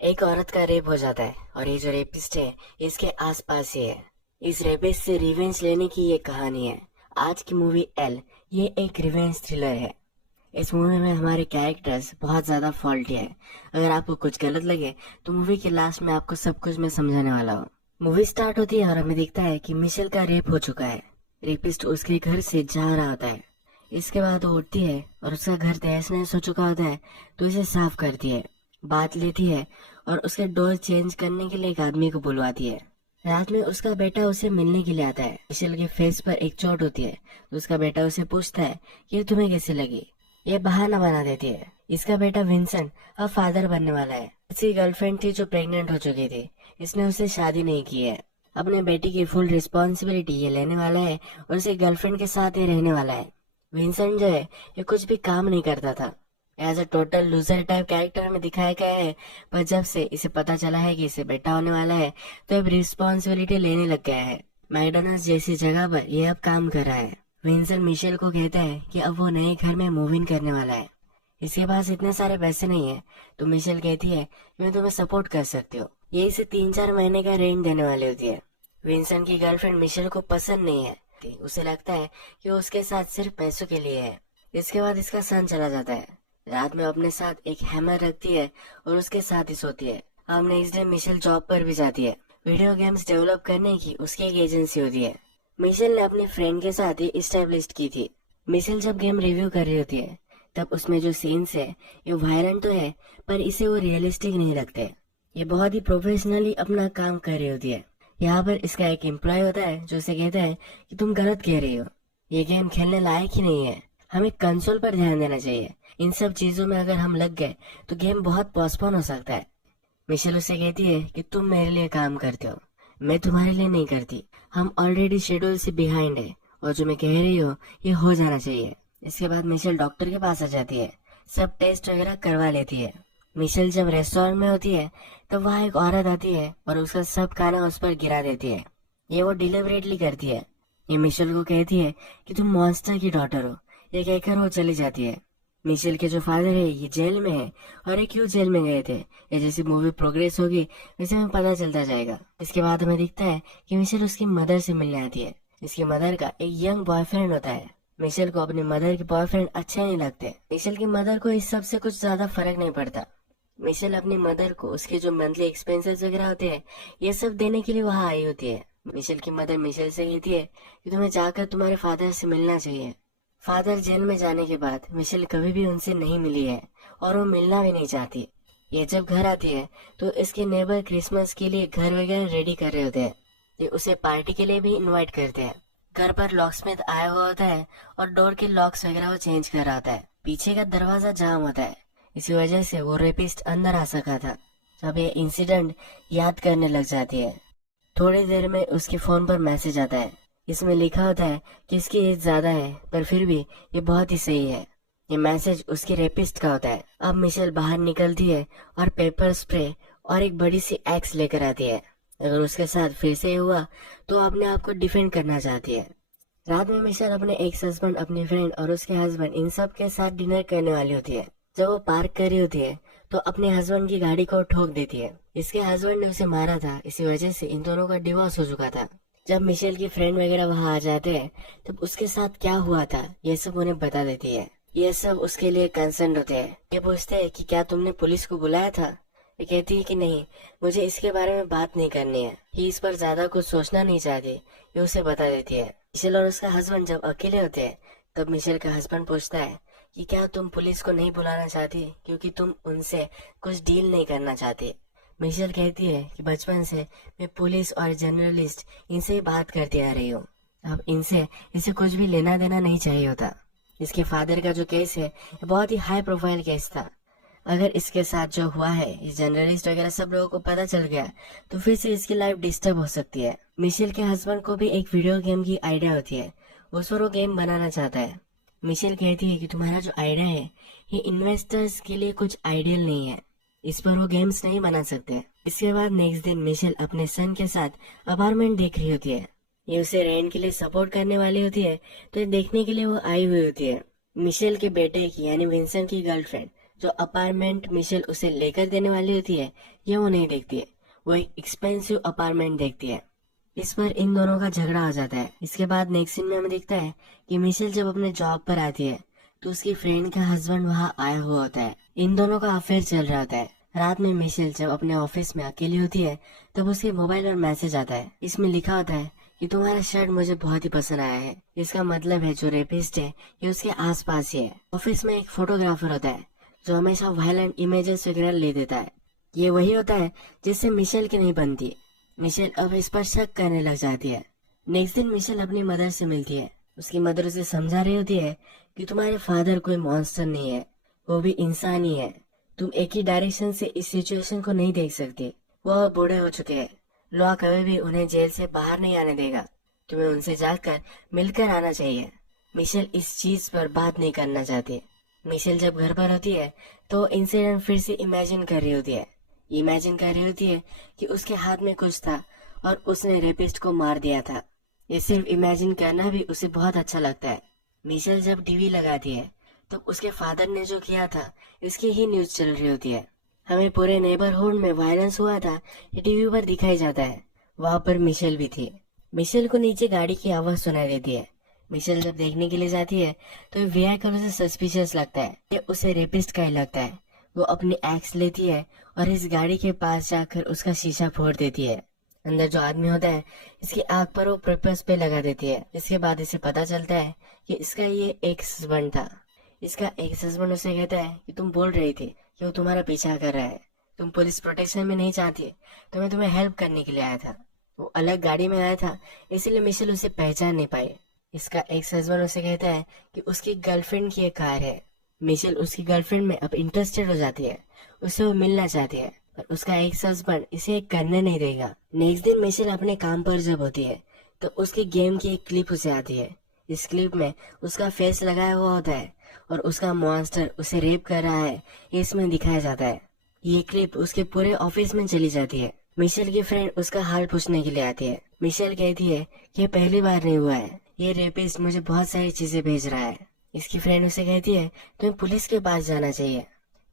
एक औरत का रेप हो जाता है और ये जो रेपिस्ट है इसके आसपास ही है। इस रेपिस्ट से रिवेंज लेने की ये कहानी है। आज की मूवी एल, ये एक रिवेंज थ्रिलर है। इस मूवी में हमारे कैरेक्टर्स बहुत ज्यादा फॉल्टी है। अगर आपको कुछ गलत लगे तो मूवी के लास्ट में आपको सब कुछ मैं समझाने वाला हूँ। मूवी स्टार्ट होती है और हमें दिखता है कि मिशेल का रेप हो चुका है। रेपिस्ट उसके घर से जा रहा होता है। इसके बाद वो उठती है और उसका घर तहस नहस हो चुका होता है, तो इसे साफ करती है, बात लेती है और उसके डोर चेंज करने के लिए एक आदमी को बुलवाती है। रात में उसका बेटा उसे मिलने के लिए आता है। मिशेल के फेस पर एक चोट होती है, तो उसका बेटा उसे पूछता है कि ये तुम्हें कैसे लगी। ये बहाना बना देती है। इसका बेटा विंसेंट अब फादर बनने वाला है। इसकी गर्लफ्रेंड थी जो प्रेग्नेंट हो चुकी थी। इसने उससे शादी नहीं की है। अपने बेटी की फुल रिस्पॉन्सिबिलिटी ये लेने वाला है और उसकी गर्लफ्रेंड के साथ ही रहने वाला है। विंसेंट जो है ये कुछ भी काम नहीं करता था। As a total loser type character में दिखाया गया है। पर जब से इसे पता चला है कि इसे बेटा होने वाला है तो अब रिस्पॉन्सिबिलिटी लेने लग गया है। मैकडोनल्ड्स जैसी जगह पर ये अब काम कर रहा है। विंसेंट मिशेल को कहता है कि अब वो नए घर में मूव इन करने वाला है। इसके पास इतने सारे पैसे नहीं है, तो मिशेल कहती है कि मैं तुम्हें सपोर्ट कर सकती हूँ। ये इसे 3-4 महीने का रेंट देने वाली होती है। विंसेंट की गर्लफ्रेंड मिशेल को पसंद नहीं है। उसे लगता है कि वो उसके साथ सिर्फ पैसों के लिए है। इसके बाद इसका सन चला जाता है। रात में अपने साथ एक हैमर रखती है और उसके साथ ही सोती है। अब नेक्स्ट डे मिशेल जॉब पर भी जाती है। वीडियो गेम्स डेवलप करने की उसकी एक एजेंसी होती है। मिशेल ने अपने फ्रेंड के साथ ही इस्टेब्लिश की थी। मिशेल जब गेम रिव्यू कर रही होती है तब उसमें जो सीन्स है ये वायलेंट तो है, पर इसे वो रियलिस्टिक नहीं लगते। ये बहुत ही प्रोफेशनली अपना काम कर रही होती है। यहाँ पर इसका एक एम्प्लॉय होता है जो उसे कहता है कि तुम गलत कह रही हो, ये गेम खेलने लायक ही नहीं है, हमें कंसोल पर ध्यान देना चाहिए। इन सब चीजों में अगर हम लग गए तो गेम बहुत पोस्टपोन हो सकता है। मिशेल उसे कहती है कि तुम मेरे लिए काम करते हो, मैं तुम्हारे लिए नहीं करती। हम ऑलरेडी शेड्यूल से बिहाइंड है और जो मैं कह रही हूँ ये हो जाना चाहिए। इसके बाद मिशेल डॉक्टर के पास आ जाती है, सब टेस्ट वगैरह करवा लेती है। मिशेल जब रेस्टोरेंट में होती है तब वहाँ एक औरत आती है और उसका सब खाना उस पर गिरा देती है। ये वो डिलिबरेटली करती है। ये मिशेल को कहती है कि तुम मॉन्स्टर की डॉटर हो। ये कहकर वो चली जाती है। मिशेल के जो फादर है ये जेल में है और ये क्यों जेल में गए थे, ये जैसी मूवी प्रोग्रेस होगी वैसे हमें पता चलता जाएगा। इसके बाद हमें दिखता है कि मिशेल उसकी मदर से मिलने आती है। इसकी मदर का एक यंग बॉयफ्रेंड होता है। मिशेल को अपनी मदर के बॉयफ्रेंड अच्छे नहीं लगते। मिशेल की मदर को इस सब से कुछ ज्यादा फर्क नहीं पड़ता। मिशेल अपनी मदर को उसके जो मंथली एक्सपेंसेस वगैरह होते हैं ये सब देने के लिए वहाँ आई होती है। मिशेल की मदर मिशेल से कहती है कि तुम्हें जाकर तुम्हारे फादर से मिलना चाहिए। फादर जेल में जाने के बाद मिशेल कभी भी उनसे नहीं मिली है और वो मिलना भी नहीं चाहती। ये जब घर आती है तो इसके नेबर क्रिसमस के लिए घर वगैरह रेडी कर रहे होते हैं। ये उसे पार्टी के लिए भी इनवाइट करते हैं। घर पर लॉकस्मिथ आया हुआ होता है और डोर के लॉक्स वगैरह वो चेंज कर रहा होता है। पीछे का दरवाजा जाम होता है, इसी वजह से वो रेपिस्ट अंदर आ सका था। जब ये इंसिडेंट याद करने लग जाती है, थोड़ी देर में उसके फोन पर मैसेज आता है। इसमें लिखा होता है कि इसकी एज ज्यादा है पर फिर भी ये बहुत ही सही है। ये मैसेज उसके रेपिस्ट का होता है। अब मिशेल बाहर निकलती है और पेपर स्प्रे और एक बड़ी सी एक्स लेकर आती है। अगर उसके साथ फिर से हुआ तो अपने आप को डिफेंड करना चाहती है। रात में मिशेल अपने एक्स हस्बैंड, अपनी फ्रेंड और उसके हस्बैंड इन सब के साथ डिनर करने वाली होती है। जब वो पार्क कर रही होती है तो अपने हस्बैंड की गाड़ी को ठोक देती है। इसके हस्बैंड ने उसे मारा था, इसी वजह से इन दोनों का डिवोर्स हो चुका था। जब मिशेल की फ्रेंड वगैरह वहाँ आ जाते हैं तब उसके साथ क्या हुआ था ये सब उन्हें बता देती है। ये सब उसके लिए कंसर्न होते हैं। ये पूछते हैं कि क्या तुमने पुलिस को बुलाया था। ये कहती है कि नहीं, मुझे इसके बारे में बात नहीं करनी है। ये इस पर ज्यादा कुछ सोचना नहीं चाहती। ये उसे बता देती है। मिशेल और उसका हस्बैंड जब अकेले होते हैं तब मिशेल का हस्बैंड पूछता है कि क्या तुम पुलिस को नहीं बुलाना चाहती क्योंकि तुम उनसे कुछ डील नहीं करना चाहती। मिशेल कहती है कि बचपन से मैं पुलिस और जर्नलिस्ट इनसे ही बात करती आ रही हूँ। अब इसे कुछ भी लेना देना नहीं चाहिए होता। इसके फादर का जो केस है ये बहुत ही हाई प्रोफाइल केस था। अगर इसके साथ जो हुआ है इस जर्नलिस्ट वगैरह सब लोगों को पता चल गया तो फिर से इसकी लाइफ डिस्टर्ब हो सकती है। मिशेल के हस्बैंड को भी एक वीडियो गेम की आइडिया होती है, उस पर वो गेम बनाना चाहता है। मिशेल कहती है कि तुम्हारा जो आइडिया है ये इन्वेस्टर्स के लिए कुछ आइडियल नहीं है, इस पर वो गेम्स नहीं बना सकते। इसके बाद नेक्स्ट दिन मिशेल अपने सन के साथ अपार्टमेंट देख रही होती है। ये उसे रेंट के लिए सपोर्ट करने वाली होती है तो ये देखने के लिए वो आई हुई होती है। मिशेल के बेटे की यानी विंसेंट की गर्लफ्रेंड जो अपार्टमेंट मिशेल उसे लेकर देने वाली होती है ये वो नहीं देखती है, वो एक एक्सपेंसिव अपार्टमेंट देखती है। इस पर इन दोनों का झगड़ा हो जाता है। इसके बाद नेक्स्ट सीन में हमें दिखता है कि मिशेल जब अपने जॉब पर आती है तो उसकी फ्रेंड का हस्बैंड वहाँ आया हुआ होता है। इन दोनों का अफेयर चल रहा होता है। रात में मिशेल जब अपने ऑफिस में अकेली होती है तब उसके मोबाइल पर मैसेज आता है। इसमें लिखा होता है कि तुम्हारा शर्ट मुझे बहुत ही पसंद आया है। इसका मतलब है जो रेपिस्ट है ये उसके आसपास ही है। ऑफिस में एक फोटोग्राफर होता है जो हमेशा वायलेंट इमेजेस वगैरह ले देता है। ये वही होता है जिससे मिशेल की नहीं बनती। मिशेल अब इस पर शक करने लग जाती है। नेक्स्ट दिन मिशेल अपनी मदर से मिलती है। उसकी मदर उसे समझा रही होती है कि तुम्हारे फादर कोई मॉन्स्टर नहीं है, वो भी इंसान ही है। तुम एक ही डायरेक्शन से इस सिचुएशन को नहीं देख सकती। वो अब बूढ़े हो चुके हैं, लॉ कभी भी उन्हें जेल से बाहर नहीं आने देगा। तुम्हें उनसे जाकर मिलकर आना चाहिए। मिशेल इस चीज पर बात नहीं करना चाहती। मिशेल जब घर पर होती है तो इंसिडेंट फिर से इमेजिन कर रही होती है। इमेजिन कर रही होती है कि उसके हाथ में कुछ था और उसने रेपिस्ट को मार दिया था। ये सिर्फ इमेजिन करना भी उसे बहुत अच्छा लगता है। मिशेल जब टीवी लगाती है तो उसके फादर ने जो किया था इसकी ही न्यूज चल रही होती है। हमें पूरे नेबरहुड में वायलेंस हुआ था ये टीवी पर दिखाई जाता है। वहाँ पर मिशेल भी थी। मिशेल को नीचे गाड़ी की आवाज सुनाई देती है। मिशेल जब देखने के लिए जाती है तो व्हीकल उसे सस्पिशियस लगता है। ये उसे रेपिस्ट का ही लगता है। वो अपनी एक्स लेती है और इस गाड़ी के पास जाकर उसका शीशा फोड़ देती है। अंदर जो आदमी होता है इसकी आंख पर वो पर्पस पे लगा देती है। इसके बाद इसे पता चलता है कि इसका ये एक्स हस्बैंड था। इसका एक्स हस्बैंड उसे कहता है कि तुम बोल रही थी कि वो तुम्हारा पीछा कर रहा है, तुम पुलिस प्रोटेक्शन में नहीं चाहती, तो मैं तुम्हें हेल्प करने के लिए आया था। वो अलग गाड़ी में आया था इसलिए मिशेल उसे पहचान नहीं पाई। इसका एक्स हस्बैंड उसे कहता है कि उसकी गर्लफ्रेंड की एक कार है। मिशेल उसकी गर्लफ्रेंड में अब इंटरेस्टेड हो जाती है, उससे वो मिलना चाहती है, पर उसका एक्स हस्बैंड इसे करने नहीं देगा। नेक्स्ट दिन मिशेल अपने काम पर जब होती है तो उसकी गेम की एक क्लिप उसे आती है। इस क्लिप में उसका फेस लगाया हुआ होता है और उसका मॉन्स्टर उसे रेप कर रहा है ये इसमें दिखाया जाता है। ये क्लिप उसके पूरे ऑफिस में चली जाती है। मिशेल की फ्रेंड उसका हाल पूछने के लिए आती है। मिशेल कहती है कि ये पहली बार नहीं हुआ है, ये रेपिस्ट मुझे बहुत सारी चीजें भेज रहा है। इसकी फ्रेंड उसे कहती है तुम्हें पुलिस के पास जाना चाहिए।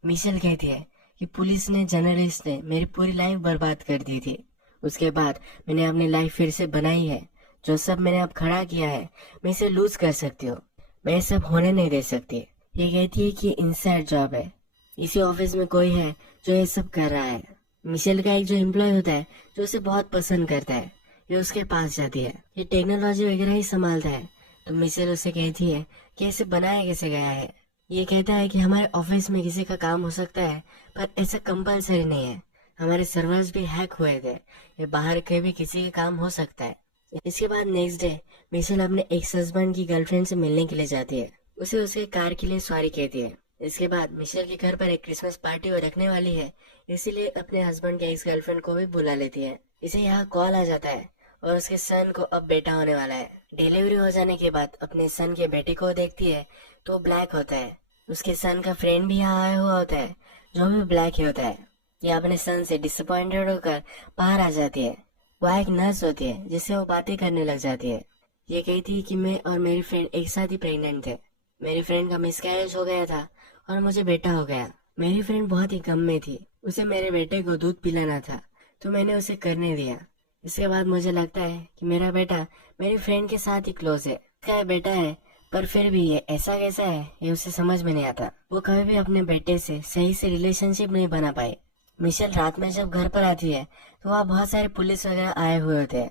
मिशेल कहती है कि पुलिस ने, जर्नलिस्ट ने मेरी पूरी लाइफ बर्बाद कर दी थी। उसके बाद मैंने अपनी लाइफ फिर से बनाई है। जो सब मैंने अब खड़ा किया है मैं इसे लूज कर सकती हूँ, मैं सब होने नहीं दे सकती। ये कहती है कि इनसाइड जॉब है, इसी ऑफिस में कोई है जो ये सब कर रहा है। मिशेल का एक जो एम्प्लॉय होता है जो उसे बहुत पसंद करता है ये उसके पास जाती है। ये टेक्नोलॉजी वगैरह ही संभालता है। तो मिशेल उसे कहती है कि इसे बनाया कैसे गया है। ये कहता है कि हमारे ऑफिस में किसी का काम हो सकता है पर ऐसा कंपलसरी नहीं है। हमारे सर्वर्स भी हैक हुए थे, ये बाहर के भी किसी का काम हो सकता है। इसके बाद नेक्स्ट डे मिशेल अपने एक्स हस्बैंड की गर्लफ्रेंड से मिलने के लिए जाती है। उसे उसके कार के लिए सॉरी कहती है। इसके बाद मिशेल के घर पर एक क्रिसमस पार्टी वो रखने वाली है, इसीलिए अपने हस्बैंड के एक्स गर्लफ्रेंड को भी बुला लेती है। इसे यहाँ कॉल आ जाता है और उसके सन को अब बेटा होने वाला है। डिलीवरी हो जाने के बाद अपने सन के बेटे को देखती है तो ब्लैक होता है। उसके सन का फ्रेंड भी यहाँ आया हुआ होता है जो भी ब्लैक ही होता है। ये अपने सन से डिसअपॉइंटेड होकर बाहर आ जाती है। वह एक नर्स होती है जिससे वो बातें करने लग जाती है। ये कहती है कि मैं और मेरी फ्रेंड एक साथ ही प्रेग्नेंट थे। मेरी फ्रेंड का मिसकैरेज हो गया था और मुझे बेटा हो गया। मेरी फ्रेंड बहुत ही गम में थी, उसे मेरे बेटे को दूध पिलाना था तो मैंने उसे करने दिया। इसके बाद मुझे लगता है कि मेरा बेटा मेरी फ्रेंड के साथ ही क्लोज है। उसका बेटा है पर फिर भी ये ऐसा कैसा है ये उसे समझ में नहीं आता। वो कभी भी अपने बेटे से सही से रिलेशनशिप नहीं बना पाई। मिशेल रात में जब घर पर आती है तो वहाँ बहुत सारे पुलिस वगैरह आए हुए होते हैं।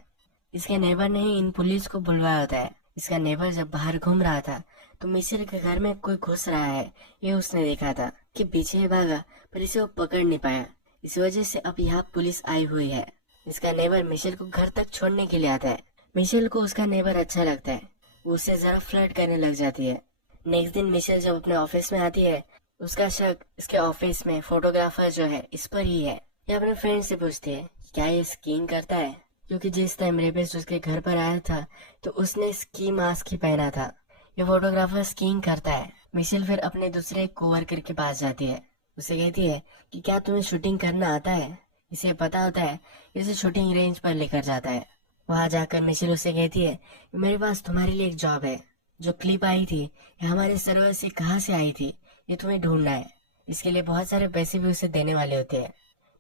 इसके नेबर ने ही इन पुलिस को बुलवाया होता है। इसका नेबर जब बाहर घूम रहा था तो मिशेल के घर में कोई घुस रहा है ये उसने देखा था कि पीछे भागा पर इसे वो पकड़ नहीं पाया। इस वजह से अब यहाँ पुलिस आई हुई है। इसका नेबर मिशेल को घर तक छोड़ने के लिए आता है। मिशेल को उसका नेबर अच्छा लगता है, वो उससे जरा फ्लर्ट करने लग जाती है। नेक्स्ट दिन मिशेल जब अपने ऑफिस में आती है उसका शक इसके ऑफिस में फोटोग्राफर जो है इस पर ही है। ये अपने फ्रेंड से पूछती है क्या ये स्कीइंग करता है, क्योंकि जिस टाइम रेपिस्ट उसके घर पर आया था तो उसने स्की मास्क ही पहना था। ये फोटोग्राफर स्कीइंग करता है। मिशेल फिर अपने दूसरे कोवर्कर के पास जाती है। उसे कहती है कि क्या तुम्हें शूटिंग करना आता है। इसे पता होता है, इसे शूटिंग रेंज पर लेकर जाता है। वहां जाकर मिशेल उसे कहती है कि मेरे पास तुम्हारे लिए एक जॉब है। जो क्लिप आई थी ये हमारे सर्वर से कहाँ से आई थी ये तुम्हें ढूंढना है। इसके लिए बहुत सारे पैसे भी उसे देने वाले होते हैं।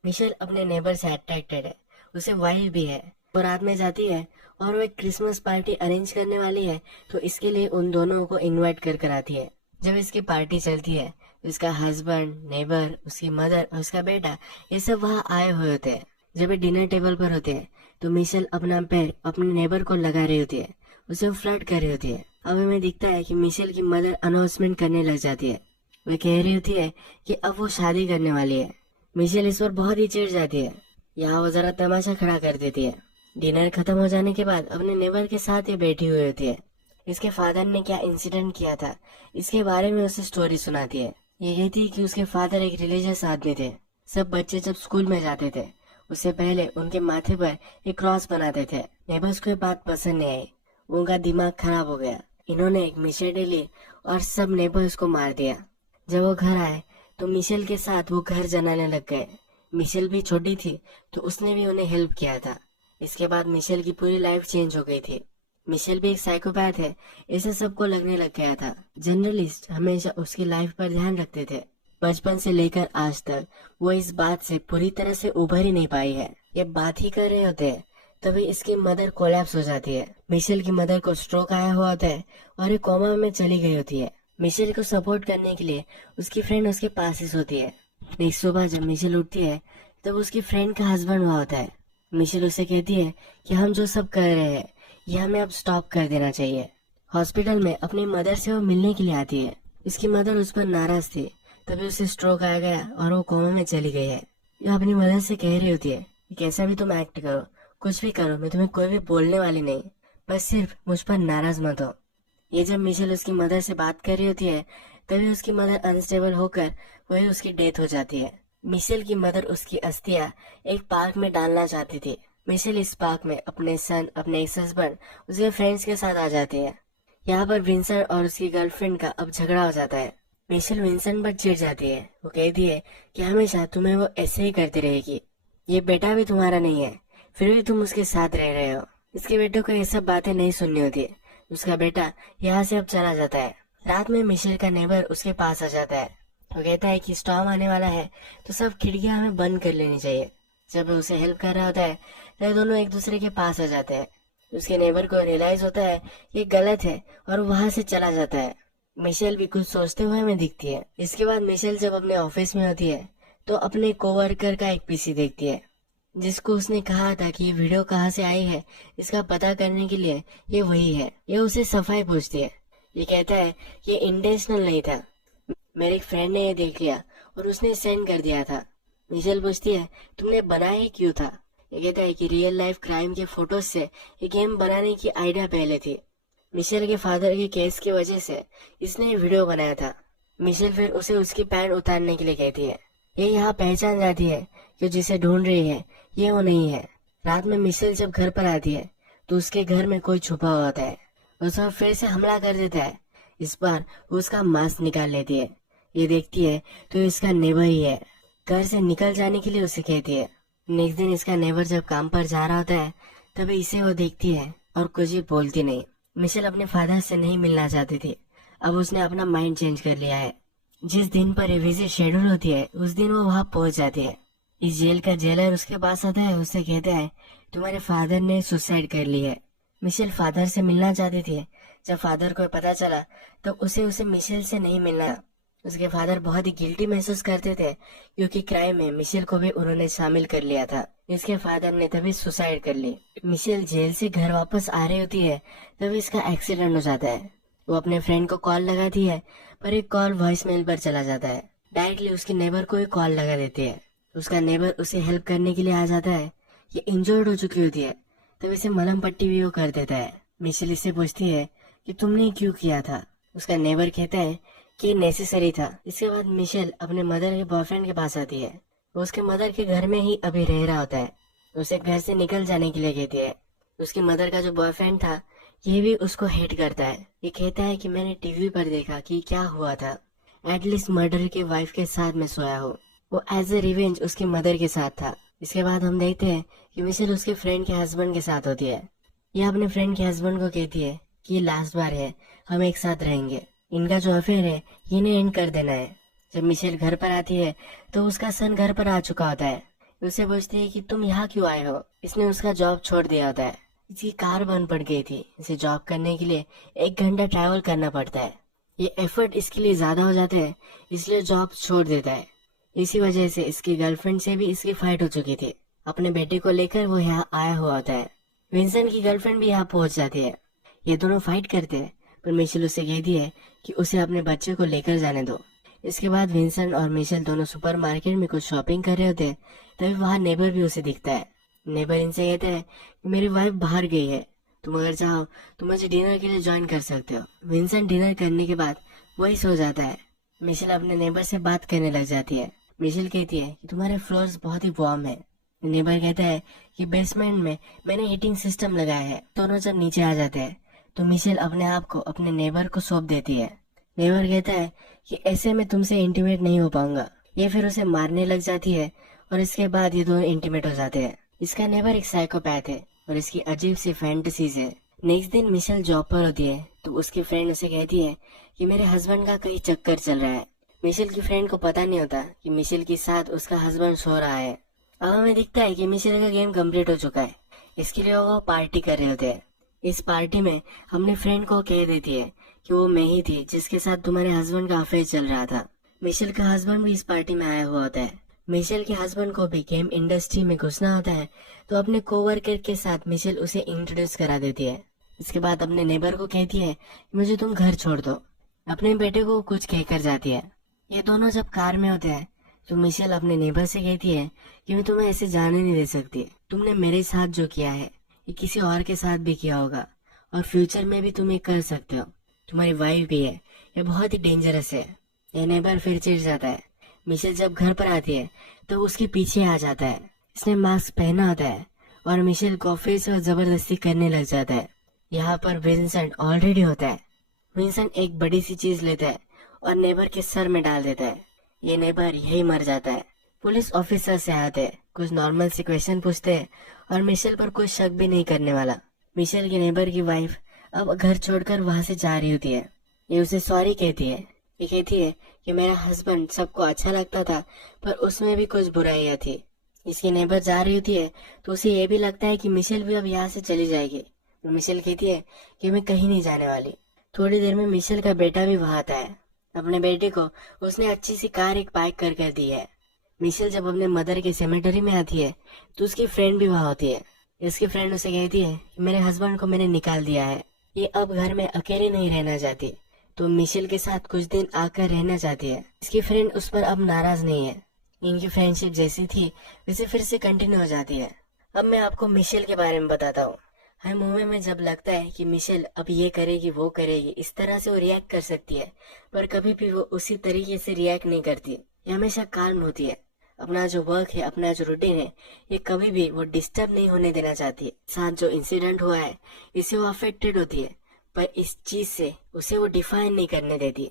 मिशेल अपने नेबर से अट्रैक्टेड है, उसे वाइल्ड भी है। वो रात में जाती है और वो एक क्रिसमस पार्टी अरेंज करने वाली है, तो इसके लिए उन दोनों को इनवाइट कर आती है। जब इसकी पार्टी चलती है, उसका हस्बैंड, नेबर, उसकी मदर और उसका बेटा ये सब वहाँ आए हुए होते हैं। जब ये डिनर टेबल पर होते हैं तो मिशेल अपना पैर अपने नेबर को लगा रही होती है, उसे फ्लर्ट कर रही होती है। अब हमें दिखता है कि मिशेल की मदर अनाउंसमेंट करने लग जाती है। वे कह रही होती है कि अब वो शादी करने वाली है। मिशेल इस पर बहुत ही चिढ़ जाती है। यहाँ वो जरा तमाशा खड़ा कर देती है। डिनर खत्म हो जाने के बाद अपने नेबर के साथ ये बैठी हुई होती है। इसके फादर ने क्या इंसिडेंट किया था इसके बारे में उसे स्टोरी सुनाती है। ये कहती है कि उसके फादर एक रिलीजियस आदमी थे। सब बच्चे जब स्कूल में जाते थे उससे पहले उनके माथे पर एक क्रॉस बनाते थे। नेबर्स को ये बात पसंद नहीं आई, उनका दिमाग खराब हो गया। इन्होंने एक मिशेल ली और सब नेबर्स को मार दिया। जब वो घर आए तो मिशेल के साथ वो घर जलाने लग गए। मिशेल भी छोटी थी तो उसने भी उन्हें हेल्प किया था। इसके बाद मिशेल की पूरी लाइफ चेंज हो गई थी। मिशेल भी एक साइकोपैथ है, ऐसा सबको लगने लग गया था। जर्नलिस्ट हमेशा उसकी लाइफ पर ध्यान रखते थे। बचपन से लेकर आज तक वो इस बात से पूरी तरह से उभर ही नहीं पाई है। ये बात ही कर रहे होते हैं तभी इसकी मदर कोलैप्स हो जाती है। मिशेल की मदर को स्ट्रोक आया हुआ होता है और ये कोमा में चली गई होती है। मिशेल को सपोर्ट करने के लिए उसकी फ्रेंड उसके पास ही सोती है। नेक्स्ट सुबह जब मिशेल उठती है तब उसकी फ्रेंड का हस्बैंड वहाँ होता है। मिशेल उसे कहती है कि हम जो सब कर रहे हैं ये हमें अब स्टॉप कर देना चाहिए। हॉस्पिटल में अपनी मदर से वो मिलने के लिए आती है। इसकी मदर उस पर नाराज थी, तभी उसे स्ट्रोक आ गया और वो कोमा में चली गई है। ये अपनी मदर से कह रही होती है कि कैसा भी तुम एक्ट करो, कुछ भी करो, मैं तुम्हें कोई भी बोलने वाली नहीं, बस सिर्फ मुझ पर नाराज मत हो। ये जब मिशेल उसकी मदर से बात कर रही होती है तभी उसकी मदर अनस्टेबल होकर वही उसकी डेथ हो जाती है। मिशेल की मदर उसकी अस्थियां एक पार्क में डालना चाहती थी। मिशेल इस पार्क में अपने सन, अपने एक्स हस्बैंड, उसके फ्रेंड्स के साथ आ जाती है। यहाँ पर विंसेंट और उसकी गर्लफ्रेंड का अब झगड़ा हो जाता है। मिशेल विंसेंट पर चिढ़ जाती है। वो कहती है कि हमेशा तुम्हें वो ऐसे ही करती रहेगी, ये बेटा भी तुम्हारा नहीं है, फिर भी तुम उसके साथ रह रहे हो। इसके बेटे को ये सब बातें नहीं सुननी होती। उसका बेटा यहाँ से अब चला जाता है। रात में मिशेल का नेबर उसके पास आ जाता है। वो कहता है कि स्टॉर्म आने वाला है तो सब खिड़कियां हमें बंद कर लेनी चाहिए। जब वो उसे हेल्प कर रहा होता है तो दोनों एक दूसरे के पास आ जाते हैं। उसके नेबर को रियलाइज होता है ये गलत है और वहां से चला जाता है। मिशेल भी कुछ सोचते हुए हमें दिखती है। इसके बाद मिशेल जब अपने ऑफिस में होती है तो अपने कोवर्कर का एक पीसी देखती है जिसको उसने कहा था कि ये वीडियो कहाँ से आई है इसका पता करने के लिए ये वही है। ये उसे सफाई पूछती है। ये कहता है ये इंटेंशनल नहीं था, मेरे एक फ्रेंड ने ये देख लिया और उसने सेंड कर दिया था। मिशेल पूछती है तुमने बनाया ही क्यों था। ये कहता है कि रियल लाइफ क्राइम के फोटोज से ये गेम बनाने की आइडिया पहले थी। मिशेल के फादर के केस की वजह से इसने ये वीडियो बनाया था। मिशेल फिर उसे उसकी पैंट उतारने के लिए कहती है। ये यहाँ पहचान जाती है कि जिसे ढूंढ रही है ये वो नहीं है। रात में मिशेल जब घर पर आती है तो उसके घर में कोई छुपा हुआ होता है। उस पर फिर से हमला कर देता है। इस बार वो उसका मास्क निकाल लेती है। ये देखती है तो इसका नेबर ही है। घर से निकल जाने के लिए उसे कहती है। नेक्स्ट दिन इसका नेबर जब काम पर जा रहा होता है तभी इसे वो देखती है और कुछ भी बोलती नहीं। मिशेल अपने फादर से नहीं मिलना चाहती थी, अब उसने अपना माइंड चेंज कर लिया है। जिस दिन पर विजिट शेड्यूल होती है उस दिन वो वहाँ पहुँच जाती है। इस जेल का जेलर उसके पास आता है, उससे कहता है तुम्हारे फादर ने सुसाइड कर ली है। मिशेल फादर से मिलना चाहती थी। जब फादर को पता चला तो उसे मिशेल से नहीं मिलना। उसके फादर बहुत ही गिल्टी महसूस करते थे क्योंकि क्राइम में मिशेल को भी उन्होंने शामिल कर लिया था। इसके फादर ने तभी सुसाइड कर ली। मिशेल जेल से घर वापस आ रही होती है तभी इसका एक्सीडेंट हो जाता है। वो अपने फ्रेंड को कॉल लगाती है पर एक कॉल वॉइस मेल पर चला जाता है। डायरेक्टली उसके नेबर को ही कॉल लगा देती है। उसका नेबर उसे हेल्प करने के लिए आ जाता है। ये इंजर्ड हो चुकी होती है तब इसे मलहम पट्टी भी वो कर देता है। मिशेल इससे पूछती है कि तुमने क्यों किया था। उसका नेबर कहता है कि नेसेसरी था। इसके बाद मिशेल अपने मदर के बॉयफ्रेंड के पास आती है। वो उसके मदर के घर में ही अभी रह रहा होता है। उसे घर से निकल जाने के लिए कहती है। उसकी मदर का जो बॉयफ्रेंड था ये भी उसको हेट करता है। ये कहता है कि मैंने टीवी पर देखा कि क्या हुआ था, एटलीस्ट मर्डर के वाइफ के साथ मैं सोया हूँ। वो एज ए रिवेंज उसकी मदर के साथ था। इसके बाद हम देखते हैं कि मिशेल उसके फ्रेंड के हस्बैंड के साथ होती है। यह अपने फ्रेंड के हस्बैंड को कहती है कि ये लास्ट बार है, हम एक साथ रहेंगे, इनका जो अफेयर है ये इन्हें एंड कर देना है। जब मिशेल घर पर आती है तो उसका सन घर पर आ चुका होता है। उसे पूछती है कि तुम यहाँ क्यों आए हो। इसने उसका जॉब छोड़ दिया होता है। इसकी कार बंद पड़ गई थी। इसे जॉब करने के लिए 1 घंटा ट्रैवल करना पड़ता है। ये एफर्ट इसके लिए ज्यादा हो जाता है, इसलिए जॉब छोड़ देता है। इसी वजह से इसकी गर्लफ्रेंड से भी इसकी फाइट हो चुकी थी। अपने बेटे को लेकर वो यहाँ आया हुआ होता है। विंसेंट की गर्लफ्रेंड भी यहाँ पहुंच जाती है। ये दोनों फाइट करते हैं, पर मिशेल उसे कहती है कि उसे अपने बच्चे को लेकर जाने दो। इसके बाद विंसेंट और मिशेल दोनों सुपरमार्केट में कुछ शॉपिंग कर रहे होते हैं। तभी वहाँ नेबर भी उसे दिखता है। नेबर इनसे कहता है कि मेरी वाइफ बाहर गई है, तुम अगर चाहो तो मुझे डिनर के लिए ज्वाइन कर सकते हो। विंसेंट डिनर करने के बाद वही सो जाता है। मिशेल अपने नेबर से बात करने लग जाती है। मिशेल कहती है कि तुम्हारे फ्लोर्स बहुत ही वार्म है। नेबर कहता है कि बेसमेंट में मैंने हीटिंग सिस्टम लगाया है। दोनों जब नीचे आ जाते हैं तो मिशेल अपने आप को अपने नेबर को सौंप देती है। नेबर कहता है कि ऐसे में तुमसे इंटीमेट नहीं हो पाऊंगा। ये फिर उसे मारने लग जाती है और इसके बाद ये दोनों इंटीमेट हो जाते हैं। इसका नेबर एक साइकोपैथ है और इसकी अजीब सी फैंटेसीज है। नेक्स्ट दिन मिशेल जॉब पर होती है तो उसकी फ्रेंड उसे कहती है कि मेरे हस्बैंड का कहीं चक्कर चल रहा है। मिशेल की फ्रेंड को पता नहीं होता कि मिशेल के साथ उसका हस्बैंड सो रहा है। अब हमें दिखता है कि मिशेल का गेम कंप्लीट हो चुका है। इसके लिए वो पार्टी कर रहे होते हैं। इस पार्टी में अपने फ्रेंड को कह देती है कि वो मैं ही थी जिसके साथ तुम्हारे हस्बैंड का अफेयर चल रहा था। मिशेल का हस्बैंड भी इस पार्टी में आया हुआ होता है। मिशेल के हस्बैंड को भी गेम इंडस्ट्री में घुसना होता है तो अपने कोवर्कर के साथ मिशेल उसे इंट्रोड्यूस करा देती है। इसके बाद अपने नेबर को कहती है कि मुझे तुम घर छोड़ दो। अपने बेटे को कुछ कहकर जाती है। ये दोनों जब कार में होते हैं तो मिशेल अपने नेबर से कहती है कि मैं तुम्हें ऐसे जाने नहीं दे सकती। तुमने मेरे साथ जो किया है ये किसी और के साथ भी किया होगा और फ्यूचर में भी तुम ये कर सकते हो। तुम्हारी वाइफ भी है, ये बहुत ही डेंजरस है। ये नेबर फिर चिढ़ जाता है। मिशेल जब घर पर आती है तो उसके पीछे आ जाता है। इसने मास्क पहना होता है और मिशेल को फिर से जबरदस्ती करने लग जाता है। यहाँ पर विंसेंट ऑलरेडी होता है। विंसेंट एक बड़ी सी चीज लेता है और नेबर के सर में डाल देता है। ये नेबर यही मर जाता है। पुलिस ऑफिसर से आते हैं, कुछ नॉर्मल से क्वेश्चन पूछते हैं और मिशेल पर कोई शक भी नहीं करने वाला। मिशेल के नेबर की वाइफ अब घर छोड़कर वहाँ से जा रही होती है। ये उसे सॉरी कहती है। ये कहती है कि मेरा हस्बैंड सबको अच्छा लगता था पर उसमें भी कुछ बुराइयां थी। इसकी नेबर जा रही होती है तो उसे ये भी लगता है कि मिशेल भी अब यहाँ से चली जाएगी। तो मिशेल कहती है कि मैं कहीं नहीं जाने वाली। थोड़ी देर में मिशेल का बेटा भी वहाँ आता है। अपने बेटे को उसने अच्छी सी कार एक बाइक कर दी है। मिशेल जब अपने मदर के सेमेटरी में आती है तो उसकी फ्रेंड भी वहाँ होती है। इसकी फ्रेंड उसे कहती है कि मेरे हस्बैंड को मैंने निकाल दिया है, ये अब घर में अकेले नहीं रहना चाहती, तो मिशेल के साथ कुछ दिन आकर रहना चाहती है। इसकी फ्रेंड उस पर अब नाराज नहीं है। इनकी फ्रेंडशिप जैसी थी वैसे फिर से कंटिन्यू हो जाती है। अब मैं आपको मिशेल के बारे में बताता हूँ। हर मूवी में जब लगता है कि मिशेल अब ये करेगी वो करेगी, इस तरह से वो रिएक्ट कर सकती है, पर कभी भी वो उसी तरीके से रिएक्ट नहीं करती। ये हमेशा काल्म होती है। अपना जो वर्क है, अपना जो रूटीन है, ये कभी भी वो डिस्टर्ब नहीं होने देना चाहती है। साथ जो इंसिडेंट हुआ है इससे वो अफेक्टेड होती है, पर इस चीज से उसे वो डिफाइन नहीं करने देती।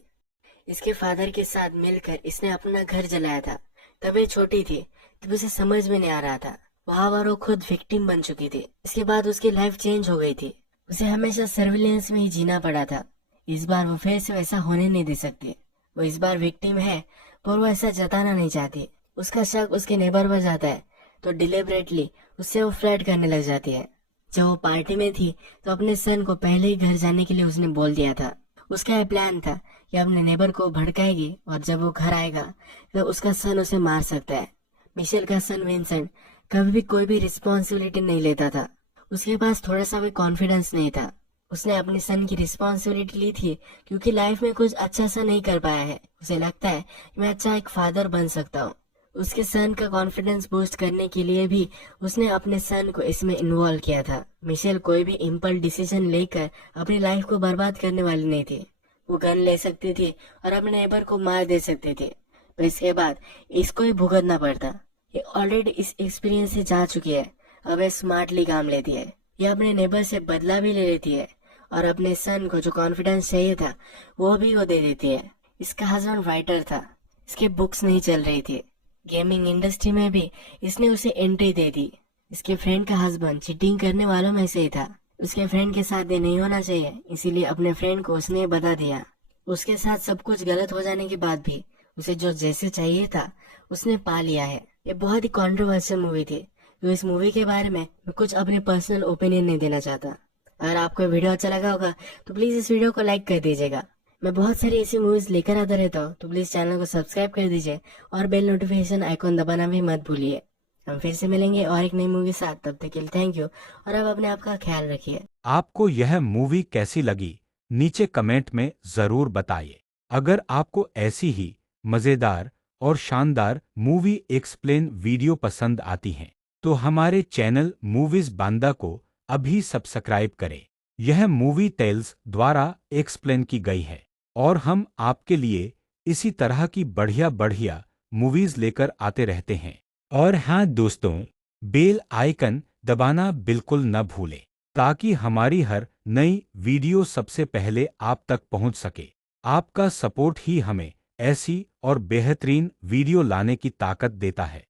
इसके फादर के साथ मिलकर इसने अपना घर जलाया था। तब ये छोटी थी, तब उसे समझ में नहीं आ रहा था। वहाँ पर वो खुद विक्टिम बन चुकी थी। इसके बाद उसकी लाइफ चेंज हो गई थी। उसे हमेशा सर्विलेंस में ही जीना पड़ा था। इस बार वो फिर से वैसा होने नहीं दे सकती। वो इस बार विक्टिम है पर वो ऐसा जताना नहीं चाहती। उसका शक उसके नेबर पर जाता है तो डिलिबरेटली उससे वो फ्लर्ट करने लग जाती है। जब वो पार्टी में थी तो अपने सन को पहले ही घर जाने के लिए उसने बोल दिया था। उसका यह प्लान था कि अपने नेबर को भड़काएगी और जब वो घर आएगा तो उसका सन उसे मार सकता है। मिशेल का सन विंसेंट कभी भी कोई भी रिस्पॉन्सिबिलिटी नहीं लेता था। उसके पास थोड़ा सा भी कॉन्फिडेंस नहीं था। उसने अपने सन की रिस्पॉन्सिबिलिटी ली थी क्योंकि लाइफ में कुछ अच्छा सा नहीं कर पाया है। उसे लगता है मैं अच्छा एक फादर बन सकता हूँ। उसके सन का कॉन्फिडेंस बूस्ट करने के लिए भी उसने अपने सन को इसमें इन्वॉल्व किया था। मिशेल कोई भी इम्पल्स डिसीजन लेकर अपनी लाइफ को बर्बाद करने वाली नहीं थी। वो गन ले सकती थी और अपने नेबर को मार दे सकती थी, पर इसके बाद इसको ही भुगतना पड़ता। ये ऑलरेडी इस एक्सपीरियंस से जा चुकी है। अब ये स्मार्टली काम लेती है। ये अपने नेबर से बदला भी ले लेती है और अपने सन को जो कॉन्फिडेंस चाहिए था वो भी वो दे देती है। इसका हस्बैंड राइटर था, इसके बुक्स नहीं चल रही थी। गेमिंग इंडस्ट्री में भी इसने उसे एंट्री दे दी। इसके फ्रेंड का हस्बैंड चीटिंग करने वालों में से ही था। उसके फ्रेंड के साथ ये नहीं होना चाहिए, इसीलिए अपने फ्रेंड को उसने बता दिया। उसके साथ सब कुछ गलत हो जाने के बाद भी उसे जो जैसे चाहिए था उसने पा लिया है। ये बहुत ही कंट्रोवर्शियल मूवी थी, तो इस मूवी के बारे में मैं कुछ अपने पर्सनल ओपिनियन नहीं देना चाहता। अगर आपको वीडियो अच्छा लगा होगा तो प्लीज इस वीडियो को लाइक कर दीजिएगा। मैं बहुत सारी ऐसी मूवीज लेकर आता रहता हूँ, तो प्लीज चैनल को सब्सक्राइब कर दीजिए और बेल नोटिफिकेशन आइकॉन दबाना भी मत भूलिए। हम फिर से मिलेंगे और एक नई मूवी साथ, तब तक के लिए थैंक यू और अब अपने आप का ख्याल रखिए। आपको यह मूवी कैसी लगी नीचे कमेंट में जरूर बताइए। अगर आपको ऐसी ही मजेदार और शानदार मूवी एक्सप्लेन वीडियो पसंद आती हैं तो हमारे चैनल मूवीज बांदा को अभी सब्सक्राइब करें। यह मूवी टेल्स द्वारा एक्सप्लेन की गई है और हम आपके लिए इसी तरह की बढ़िया बढ़िया मूवीज लेकर आते रहते हैं। और हाँ दोस्तों, बेल आइकन दबाना बिल्कुल न भूलें ताकि हमारी हर नई वीडियो सबसे पहले आप तक पहुंच सके। आपका सपोर्ट ही हमें ऐसी और बेहतरीन वीडियो लाने की ताकत देता है।